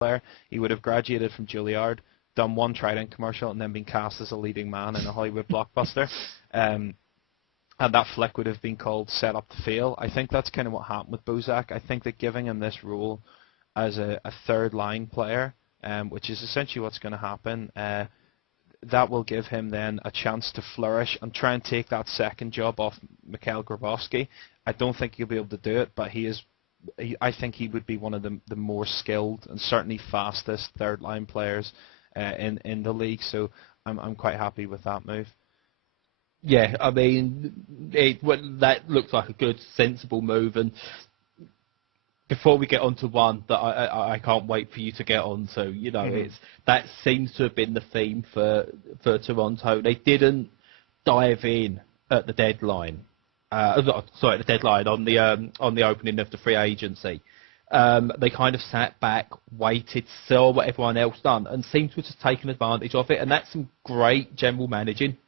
player. He would have graduated from Juilliard, done one Trident commercial, and then been cast as a leading man in a Hollywood blockbuster. And that flick would have been called Set Up to Fail. I think that's kind of what happened with Bozak. I think that giving him this role as a third-line player, which is essentially what's going to happen, that will give him then a chance to flourish and try and take that second job off Mikhail Grabowski. I don't think he'll be able to do it, but I think he would be one of the more skilled and certainly fastest third-line players in the league. So I'm quite happy with that move. Yeah, I mean, that looks like a good, sensible move. And before we get on to one that I can't wait for you to get on to, that seems to have been the theme for Toronto. They didn't dive in at the deadline. At the deadline on the opening of the free agency. They kind of sat back, waited, saw what everyone else done, and seemed to have just taken advantage of it. And that's some great general managing.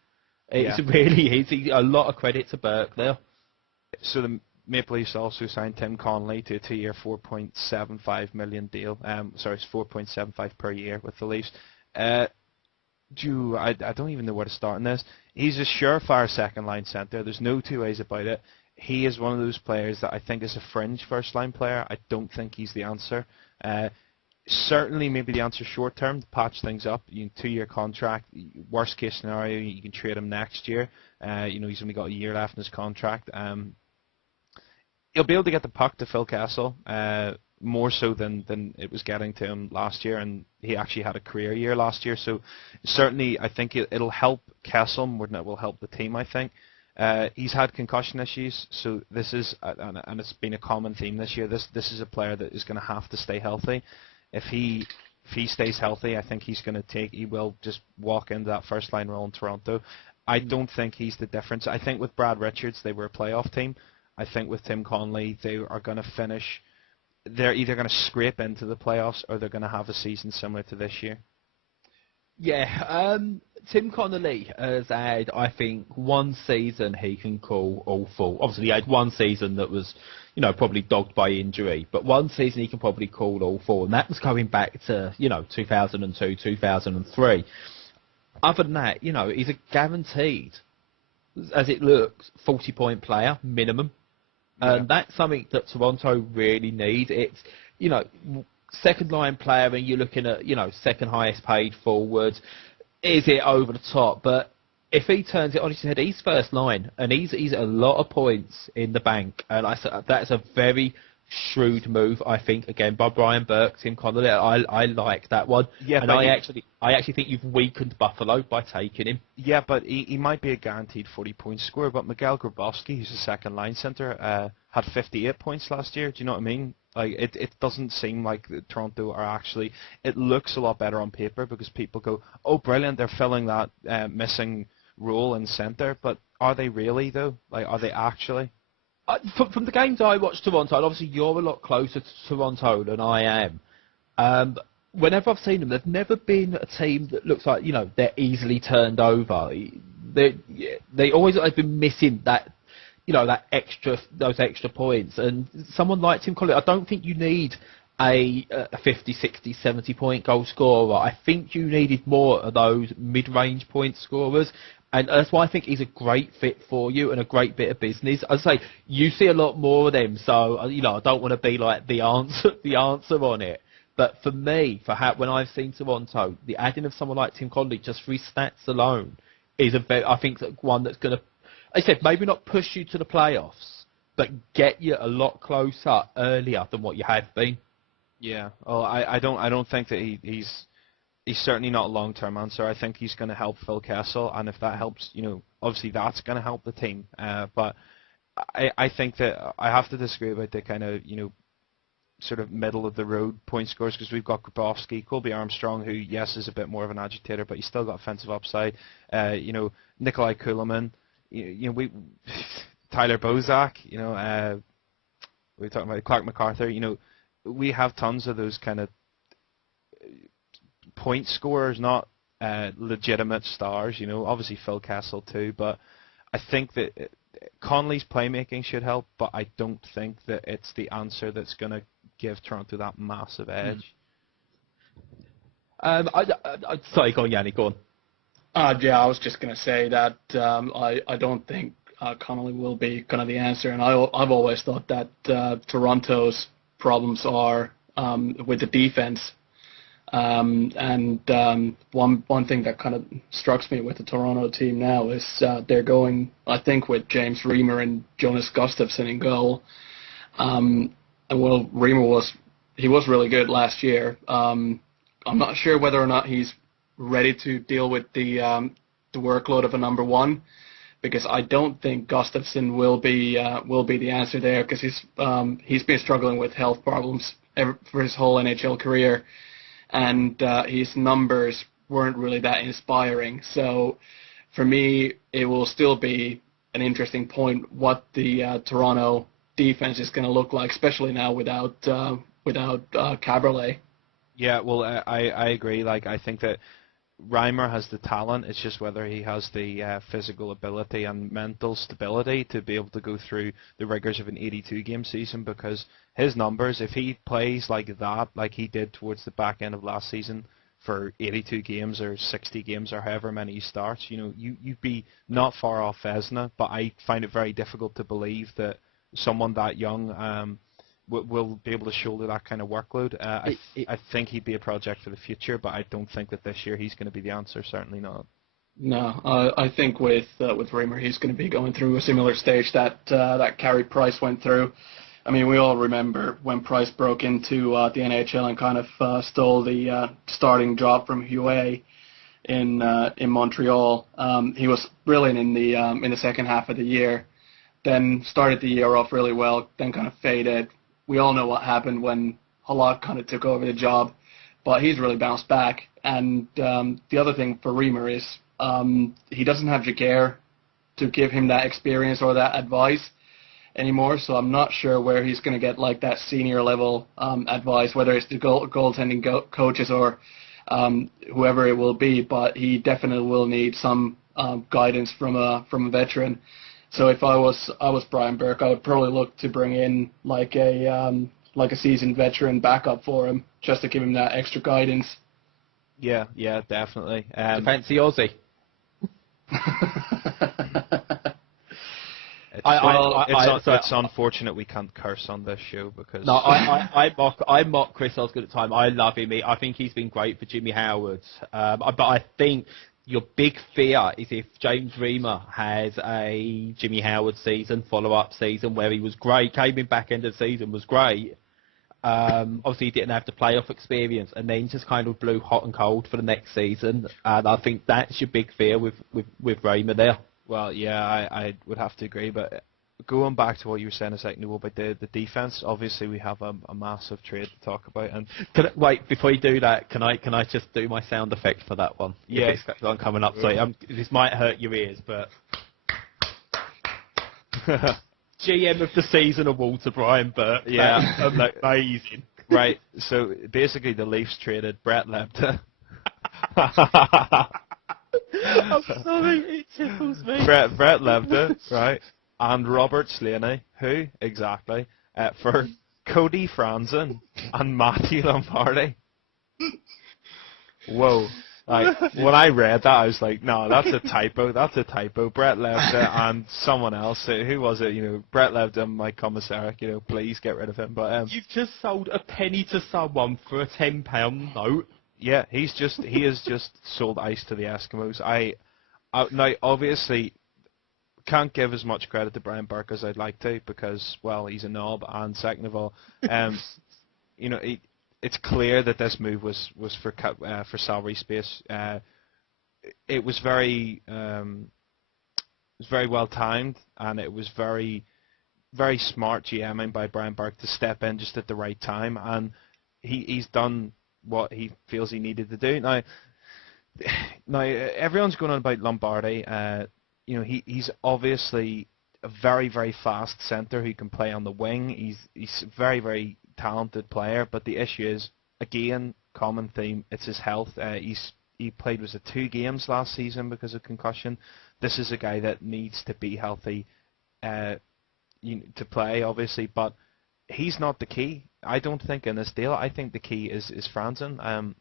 It really is. A lot of credit to Burke there. So the Maple Leafs also signed Tim Connolly to a 2-year, $4.75 million deal. It's $4.75 per year with the Leafs. I don't even know where to start on this. He's a surefire second-line centre. There's no two ways about it. He is one of those players that I think is a fringe first-line player. I don't think he's the answer. Certainly, maybe the answer short-term to patch things up. 2-year contract. Worst-case scenario, you can trade him next year. He's only got a year left in his contract. He'll be able to get the puck to Phil Kessel, more so than it was getting to him last year, and he actually had a career year last year. So certainly, I think it'll help Kessel more than it will help the team. I think he's had concussion issues, so this is and it's been a common theme this year. This is a player that is going to have to stay healthy. If he stays healthy, I think he will just walk into that first line role in Toronto. I don't think he's the difference. I think with Brad Richards, they were a playoff team. I think with Tim Connolly, they are going to finish. They're either going to scrape into the playoffs or they're going to have a season similar to this year. Yeah, Tim Connolly has had, I think, one season he can call awful. Obviously, he had one season that was, probably dogged by injury, but one season he can probably call awful, and that was going back to, 2002, 2003. Other than that, he's a guaranteed, as it looks, 40-point player minimum. And that's something that Toronto really need. It's, second line player, and you're looking at, second highest paid forward. Is it over the top? But if he turns it on his head, he's first line, and he's a lot of points in the bank. And that's a very shrewd move, I think, again, by Brian Burke, Tim Connolly. I like that one. Yeah, and I actually think you've weakened Buffalo by taking him. Yeah, but he might be a guaranteed 40-point scorer, but Miguel Grabowski, who's a second-line centre, had 58 points last year. Do you know what I mean? Like it doesn't seem like Toronto are actually... It looks a lot better on paper because people go, oh, brilliant, they're filling that missing role in centre, but are they really, though? Like, are they actually? From the games I watched Toronto, and obviously you're a lot closer to Toronto than I am, whenever I've seen them, they've never been a team that looks like, they're easily turned over. They always have been missing that, those extra points. And someone like Tim Connolly, I don't think you need a 50, 60, 70-point goal scorer. I think you needed more of those mid-range point scorers. And that's why I think he's a great fit for you and a great bit of business. I say you see a lot more of them, so I don't want to be like the answer on it. But for me, when I've seen Toronto, the adding of someone like Tim Connolly just for his stats alone is I think one that's going to, I said, maybe not push you to the playoffs, but get you a lot closer earlier than what you have been. Yeah. Oh, I don't think that he's certainly not a long-term answer. I think he's going to help Phil Kessel, and if that helps, obviously that's going to help the team. But I think that I have to disagree about the kind of, sort of middle-of-the-road point scorers, because we've got Grabowski, Colby Armstrong, who, yes, is a bit more of an agitator, but he's still got offensive upside. Nikolai Kulemin, Tyler Bozak, we're talking about Clark MacArthur. We have tons of those kind of point scorers, not legitimate stars. Obviously Phil Kessel too, but I think that Connolly's playmaking should help, but I don't think that it's the answer that's going to give Toronto that massive edge. Sorry, go on, Yanni, go on. Yeah, I was just going to say that I don't think Connolly will be kind of the answer, and I've always thought that Toronto's problems are with the defense. One thing that kind of strikes me with the Toronto team now is they're going, I think, with James Reimer and Jonas Gustafsson in goal. And well, Reimer was really good last year. I'm not sure whether or not he's ready to deal with the workload of a number one, because I don't think Gustafsson will be the answer there, because he's been struggling with health problems for his whole NHL career, and his numbers weren't really that inspiring. So for me, it will still be an interesting point what the Toronto defense is going to look like, especially now without Caberlet. Yeah, well, I agree. Like, I think that Reimer has the talent. It's just whether he has the physical ability and mental stability to be able to go through the rigors of an 82-game season, because his numbers, if he plays like that, like he did towards the back end of last season for 82 games or 60 games or however many he starts, you'd be not far off Vezina, but I find it very difficult to believe that someone that young will be able to shoulder that kind of workload. I think he'd be a project for the future, but I don't think that this year he's going to be the answer. Certainly not. No, I think with Reimer, he's going to be going through a similar stage that Carey Price went through. I mean, we all remember when Price broke into the NHL and kind of stole the starting job from Huet in Montreal. He was brilliant in the second half of the year. Then started the year off really well. Then kind of faded. We all know what happened when Halak kind of took over the job, but he's really bounced back. And the other thing for Reimer is he doesn't have Jaguar to give him that experience or that advice anymore, so I'm not sure where he's going to get like that senior level advice, whether it's the goaltending coaches or whoever it will be, but he definitely will need some guidance from a veteran. So if I was Brian Burke, I would probably look to bring in like a seasoned veteran backup for him, just to give him that extra guidance. Yeah, definitely. Fancy Aussie. It's unfortunate we can't curse on this show because. No, I mock Chris Osgood at the time. I love him. I think he's been great for Jimmy Howard. But I think your big fear is if James Reimer has a Jimmy Howard season, follow-up season where he was great, came in back end of the season, was great. Obviously, he didn't have the playoff experience, and then just kind of blew hot and cold for the next season. And I think that's your big fear with Reimer there. Well, yeah, I would have to agree. But going back to what you were saying a second ago about the defense, obviously we have a massive trade to talk about. And wait, before you do that, can I just do my sound effect for that one? Yeah, if it's one coming up. Sorry, this might hurt your ears, but GM of the season award to Brian Burke. Yeah, amazing. Right. So basically, the Leafs traded Brett Lebda. I'm sorry, it tickles me. Brett Lebda, right, and Robert Slaney, who exactly, for Cody Franzen and Matthew Lombardi. Whoa. When I read that, I was like, no, that's a typo. Brett Lebda and someone else. Who was it? Brett Lebda and Mike Komisarek. Please get rid of him. But you've just sold a penny to someone for a £10 note. Yeah, he has just sold ice to the Eskimos. Now obviously can't give as much credit to Brian Burke as I'd like to, because, well, he's a knob, and second of all, it's clear that this move was for salary space. It was very well timed, and it was very, very smart GMing by Brian Burke to step in just at the right time, and he's done what he feels he needed to do. Now everyone's going on about Lombardi. He's obviously a very, very fast centre who can play on the wing. He's a very, very talented player, but the issue is, again, common theme, it's his health. He played 2 games last season because of concussion. This is a guy that needs to be healthy to play, obviously, but he's not the key. I don't think in this deal. I think the key is Franzen.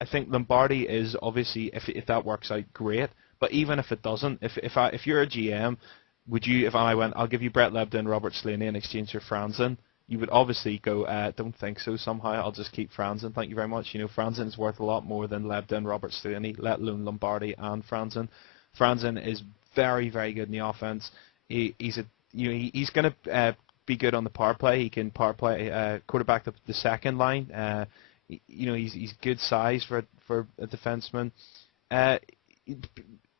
I think Lombardi is obviously, if that works out, great. But even if it doesn't, if you're a GM, would you, if I went, I'll give you Brett Lebda and Robert Slaney in exchange for Franzen, you would obviously go, don't think so somehow, I'll just keep Franzen, thank you very much. You know, Franzen's worth a lot more than Lebda and Robert Slaney, let alone Lombardi and Franzen. Franzen is very, very good in the offense. He's going to be good on the power play. He can power play, quarterback the second line. He's good size for a defenseman.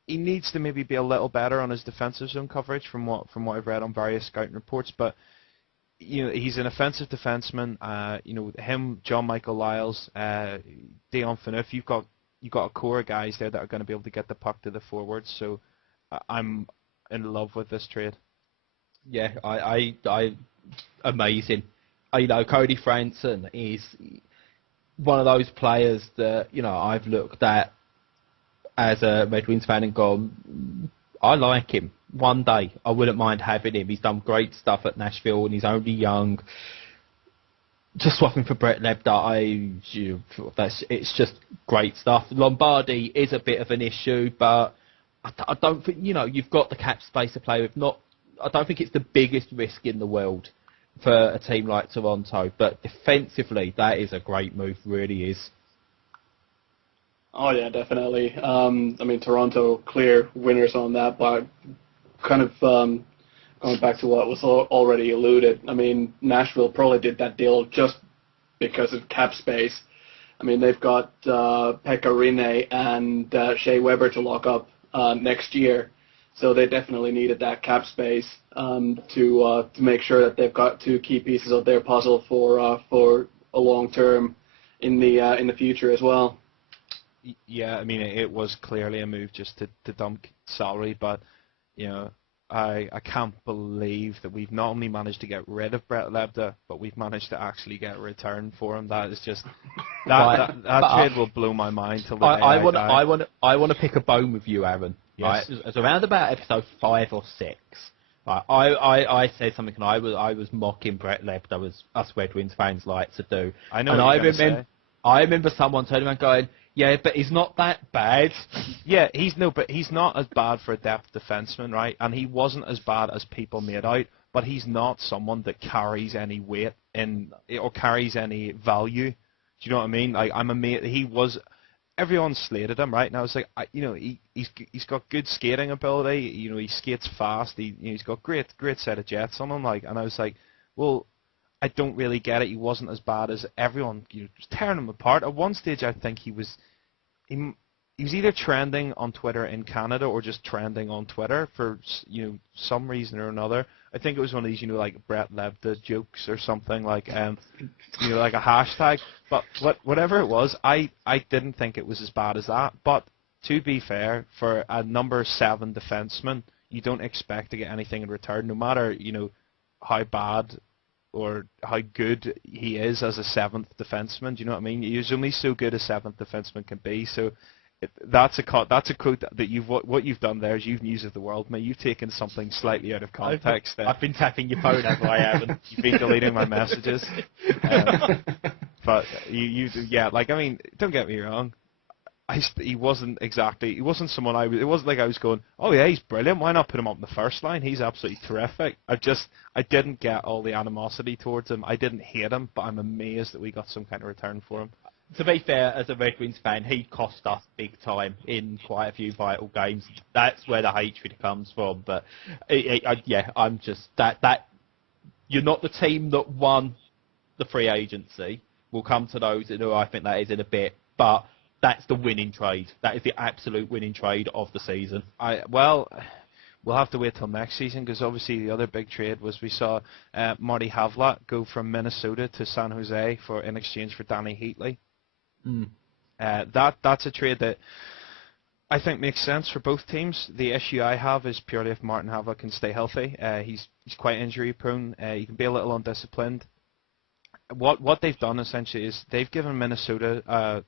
He needs to maybe be a little better on his defensive zone coverage from what I've read on various scouting reports. But he's an offensive defenseman. Him, John Michael Lyles, Dion Phaneuf. You've got a core of guys there that are going to be able to get the puck to the forwards. So I'm in love with this trade. Yeah, I amazing. Cody Franson is one of those players that I've looked at as a Red Wings fan and gone, I like him. One day I wouldn't mind having him. He's done great stuff at Nashville and he's only young. Just swapping for Brett Lebda, it's just great stuff. Lombardi is a bit of an issue, but I don't think you've got the cap space to play with. I don't think it's the biggest risk in the world for a team like Toronto, but defensively that is a great move, really is. Oh yeah, definitely. Toronto clear winners on that, but kind of going back to what was already alluded. Nashville probably did that deal just because of cap space. They've got Pekka Rinne and Shea Weber to lock up next year, so they definitely needed that cap space to make sure that they've got two key pieces of their puzzle for a long term in the future as well. Yeah, it was clearly a move just to dump salary, but I can't believe that we've not only managed to get rid of Brett Lebda, but we've managed to actually get a return for him. That is just that trade will blow my mind till the day I die. I want to pick a bone with you, Aaron. Yes. Right? It was around about episode 5 or 6. Right? I said something, and I was mocking Brett Lebda, as us Red Wings fans like to do. I know. And I remember someone turning around going, yeah, but he's not that bad. Yeah, but he's not as bad for a depth defenseman, right? And he wasn't as bad as people made out, but he's not someone that carries any weight or carries any value. Do you know what I mean? Like, I'm amazed. Everyone slated him, right? And I was like, he's got good skating ability. He skates fast. He's got great set of jets on him. Like, and I was like, well, I don't really get it. He wasn't as bad as everyone was tearing him apart. At one stage, I think he was either trending on Twitter in Canada or just trending on Twitter for some reason or another. I think it was one of these like Brett Lebda jokes or something like like a hashtag. But whatever it was, I didn't think it was as bad as that. But to be fair, for a number 7 defenseman, you don't expect to get anything in return, no matter how bad or how good he is as a 7th defenseman. Do you know what I mean? He's only so good a 7th defenseman can be. So that's a quote that what you've done there is you've news of the world, mate. You've taken something slightly out of context. I've been tapping your phone, have I, Aaron? You've been deleting my messages. But don't get me wrong. He wasn't someone it wasn't like I was going, oh yeah, he's brilliant, why not put him up in the first line, he's absolutely terrific. I didn't get all the animosity towards him. I didn't hate him, but I'm amazed that we got some kind of return for him. To be fair, as a Red Wings fan, he cost us big time in quite a few vital games. That's where the hatred comes from. But I'm just that you're not the team that won the free agency. We'll come to those who I think that is in a bit, but that's the winning trade. That is the absolute winning trade of the season. We'll have to wait till next season, because obviously the other big trade was we saw Marty Havlat go from Minnesota to San Jose in exchange for Danny Heatley. That's a trade that I think makes sense for both teams. The issue I have is purely if Martin Havlat can stay healthy. He's quite injury prone. He can be a little undisciplined. What they've done essentially is they've given Minnesota a